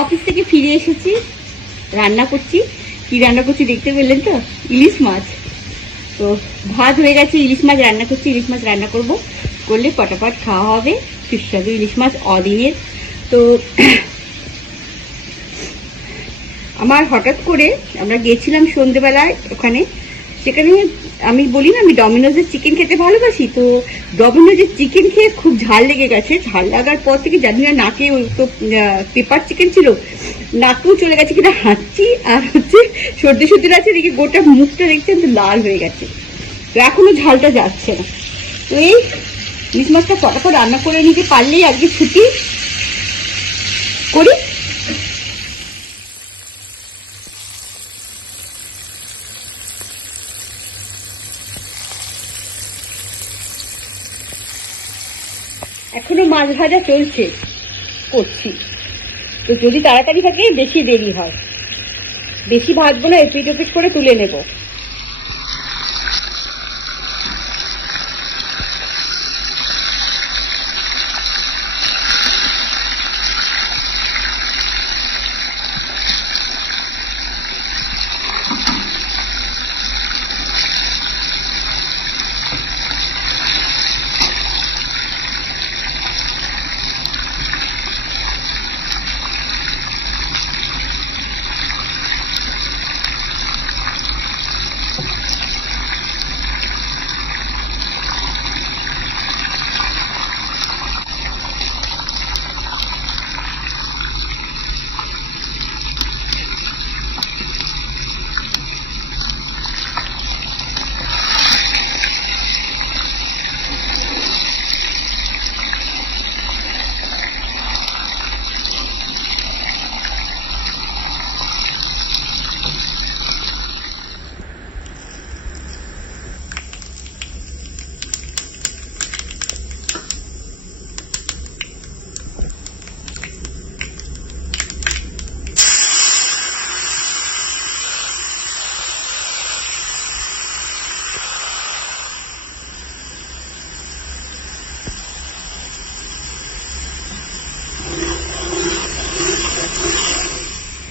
Office থেকে ফিরে এসেছি, রান্না করছি। কি রান্না করছি দেখতে পেলেন তো? ইলিশ মাছ। তো ভাত হয়ে গেছে, ইলিশ মাছ রান্না করছি। ইলিশ মাছ রান্না করলে পটাপট খাওয়া হবে। সুস্বাদু ইলিশ মাছ অদিনের। তো আমার হঠাৎ করে আমরা গিয়েছিলাম সন্ধেবেলায় ওখানে, সেখানে আমি বলি না আমি ডমিনোজের চিকেন খেতে ভালোবাসি। তো ডমিনোজের চিকেন খেয়ে খুব ঝাল লেগে গেছে। ঝাল লাগার পর থেকে জানি না, নাকে ওই তো পেপার চিকেন ছিল, নাকেও চলে গেছে কিনা হাঁচছি, আর সর্দি সর্দি আছে, দেখি গোটা মুখটা দেখছেন তো লাল হয়ে গেছে। তো এখনো ঝালটা যাচ্ছে না। তো এই ইলিশ মাছটা ফটাফট রান্না করে নিতে পারলেই আজকে ছুটি করি। এখনো মাছ ভাজা চলছে, করছি। তো যদি তাড়াতাড়ি থাকে বেশি দেরি হয়, বেশি ভাজবো না, এপিট ওপিট করে তুলে নেব।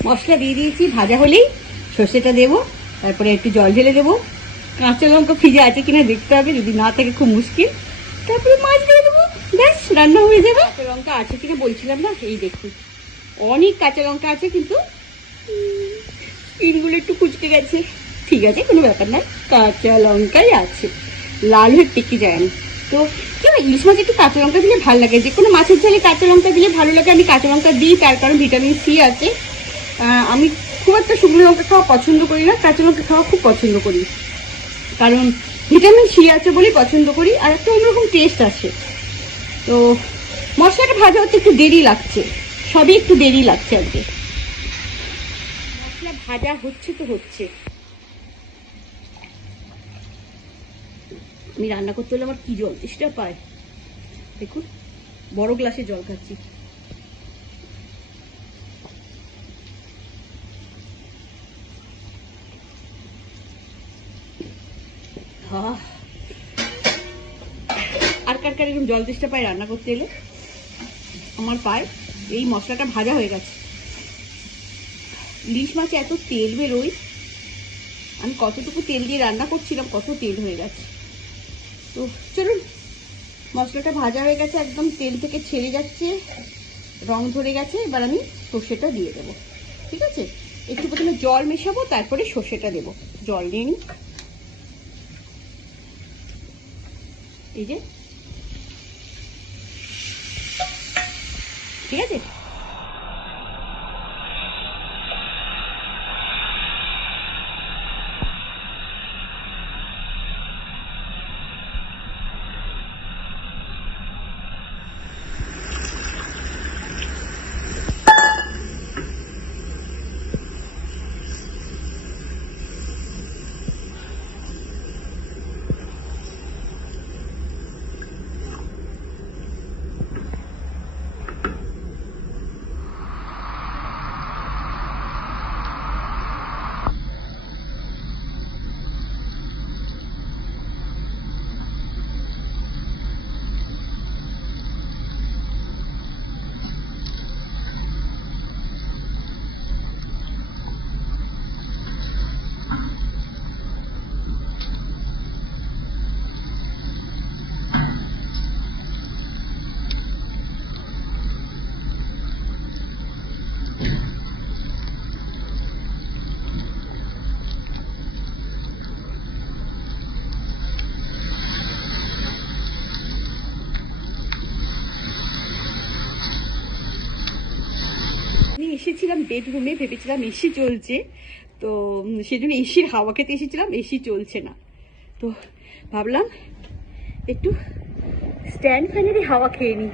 মশলা দিয়ে দিয়েছি, ভাজা হলেই সর্ষেটা দেবো, তারপরে একটু জল ঢেলে দেবো। কাঁচা লঙ্কা ফ্রিজে আছে কিনা দেখতে হবে, যদি না থাকে খুব মুশকিল। তারপরে মাছ দিয়ে দেবো, ব্যাস রান্না হয়ে যাবে। কাঁচা লঙ্কা আছে কিনা বলছিলাম না, এই দেখুন অনেক কাঁচা লঙ্কা আছে, কিন্তু স্কিনগুলো একটু কুচকে গেছে। ঠিক আছে, কোনো ব্যাপার নয়, কাঁচা লঙ্কাই আছে, লাল হয়ে টেকে যায় না। তো কেন ইলিশ মাছ একটু কাঁচা লঙ্কা দিলে ভালো লাগে, যে কোনো মাছের ঝালে কাঁচা লঙ্কা দিলে ভালো লাগে। আমি কাঁচা লঙ্কা দিই, তার কারণ ভিটামিন সি আছে। আমি খুব একটা শুকনো লঙ্কা খাওয়া পছন্দ করি না, কাঁচা লঙ্কা খাওয়া খুব পছন্দ করি, কারণ ভিটামিন সি আছে বলেই পছন্দ করি, আর একটা অন্যরকম টেস্ট আছে। তো মশলাটা ভাজা হচ্ছে, একটু দেরি লাগছে, সবই একটু দেরি লাগছে আজকে। মশলা ভাজা হচ্ছে তো হচ্ছে। আমি রান্না করতে হলে আমার কি জল তেষ্টা পায়, দেখুন বড় গ্লাসে জল খাচ্ছি। আর কার কার এরকম জল তেষ্টা পায় রান্না করতে এলে? আমার পায়। এই মশলাটা ভাজা হয়ে গেছে। ইলিশ মাছে এত তেল বেরোয়, আমি কতটুকু তেল দিয়ে রান্না করছিলাম, কত তেল হয়ে গেছে। তো চলুন, মশলাটা ভাজা হয়ে গেছে, একদম তেল থেকে ছেড়ে যাচ্ছে, রং ধরে গেছে। এবার আমি সর্ষেটা দিয়ে দেবো। ঠিক আছে, একটু প্রথমে জল মেশাবো, তারপরে সর্ষেটা দেবো। জল দিয়ে নিই, এই যে, ঠিক আছে। ছিলাম বেডরুমে, ভেবেছিলাম এসি চলছে, তো সেই জন্য এসির হাওয়া খেতে এসেছিলাম, এসি চলছে না, তো ভাবলাম একটু স্ট্যান্ড ফ্যানেরই হাওয়া খেয়ে নিই।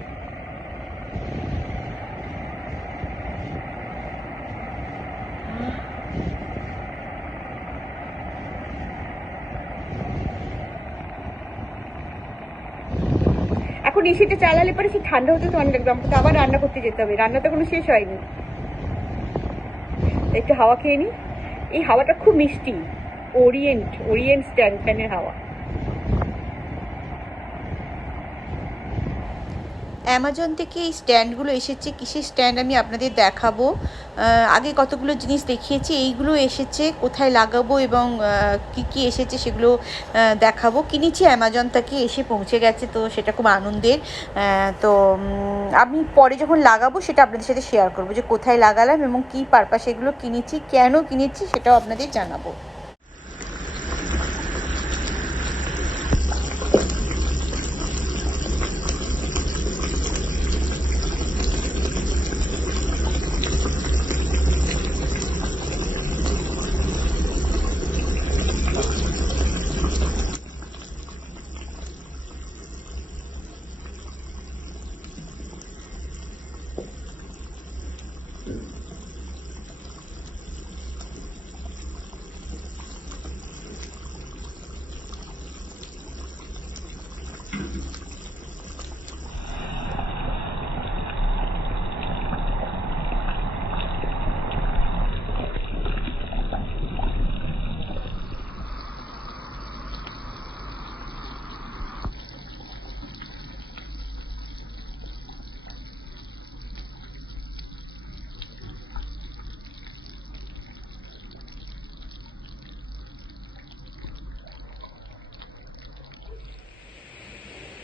এখন এসিটা চালালে পরে সে ঠান্ডা হতে তো অনেক লাগবে, আমাকে তো আবার রান্না করতে যেতে হবে, রান্না তো কোনো শেষ হয়নি। একটু হাওয়া খেয়ে নিই, এই হাওয়াটা খুব মিষ্টি, ওরিয়েন্ট স্ট্যান্ড ফ্যানের হাওয়া। অ্যামাজন থেকে এই স্ট্যান্ডগুলো এসেছে। কিসের স্ট্যান্ড আমি আপনাদের দেখাবো। আগে কতগুলো জিনিস দেখিয়েছি, এইগুলো এসেছে, কোথায় লাগাবো এবং কি কি এসেছে সেগুলো দেখাবো। কিনেছি অ্যামাজন থেকে, এসে পৌঁছে গেছে, তো সেটা খুব আনন্দের। তো আমি পরে যখন লাগাবো সেটা আপনাদের সাথে শেয়ার করবো যে কোথায় লাগালাম এবং কী পারপাসে এগুলো কিনেছি, কেন কিনেছি সেটাও আপনাদের জানাবো।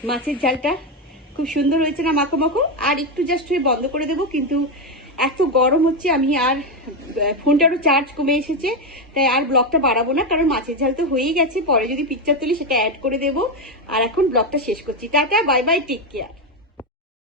মাছের ঝালটা খুব সুন্দর হয়েছে না, মাখো মাখো। আর একটু জাস্ট হয়ে বন্ধ করে দেবো, কিন্তু এত গরম হচ্ছে, আমি আর ফোনটারও চার্জ কমে এসেছে, তাই আর ব্লগটা বাড়াবো না, কারণ মাছের ঝাল তো হয়েই গেছে, পরে যদি পিকচার তুলি সেটা অ্যাড করে দেবো। আর এখন ব্লগটা শেষ করছি, tata, bye bye, take care.